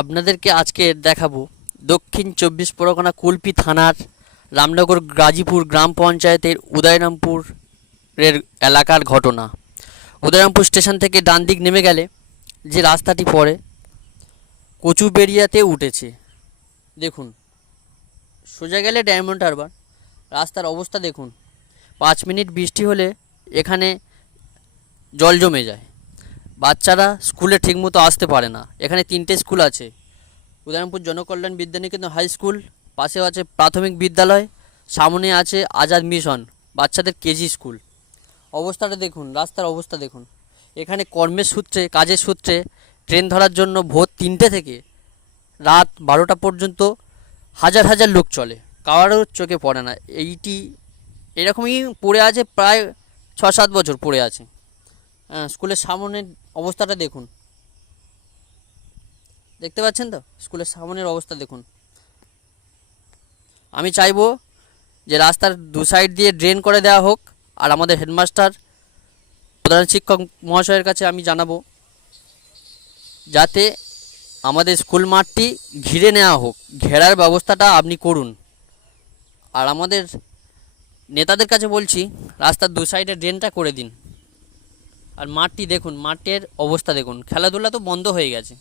আপনাদেরকে আজকে দেখাবো দক্ষিণ চব্বিশ পরগনা কুলপি থানার রামনগর গাজীপুর গ্রাম পঞ্চায়েতের উদয়রামপুরের এলাকার ঘটনা। উদয়রামপুর স্টেশন থেকে ডান দিক নেমে গেলে যে রাস্তাটি পড়ে কচুবেড়িয়াতে উঠেছে। দেখুন, সোজা গেলে ডায়মন্ড হারবার। রাস্তার অবস্থা দেখুন, 5 মিনিট বৃষ্টি হলে এখানে জল জমে যায়। বাচ্চারা স্কুলে ঠিকমতো আসতে পারে না। এখানে 3টে স্কুল আছে, উদয়রামপুর জনকল্যাণ বিদ্যানিকেতন হাই স্কুল, পাশেও আছে প্রাথমিক বিদ্যালয়, সামনে আছে আজাদ মিশন বাচ্চাদের কেজি স্কুল। অবস্থাটা দেখুন, রাস্তার অবস্থা দেখুন। এখানে কর্মের সূত্রে, কাজের সূত্রে ট্রেন ধরার জন্য ভোর 3টে থেকে রাত 12টা পর্যন্ত হাজার হাজার লোক চলে, কারোর চোখে পড়ে না। এইটি এরকমই পড়ে আছে, প্রায় 6-7 বছর পড়ে আছে। স্কুলের সামনের অবস্থাটা দেখুন, দেখতে পাচ্ছেন তো স্কুলের সামনের অবস্থা দেখুন। আমি চাইবো যে রাস্তার দু সাইড দিয়ে ড্রেন করে দেওয়া হোক, আর আমাদের হেডমাস্টার, প্রধান শিক্ষক মহাশয়ের কাছে আমি জানাবো যাতে আমাদের স্কুল মাঠটি ঘিরে নেওয়া হোক, ঘেরার ব্যবস্থাটা আপনি করুন। আর আমাদের নেতাদের কাছে বলছি রাস্তার দু সাইডে ড্রেনটা করে দিন। আর মাঠটি দেখুন, মাঠের অবস্থা দেখুন, খেলাধুলা তো বন্ধ হয়ে গেছে।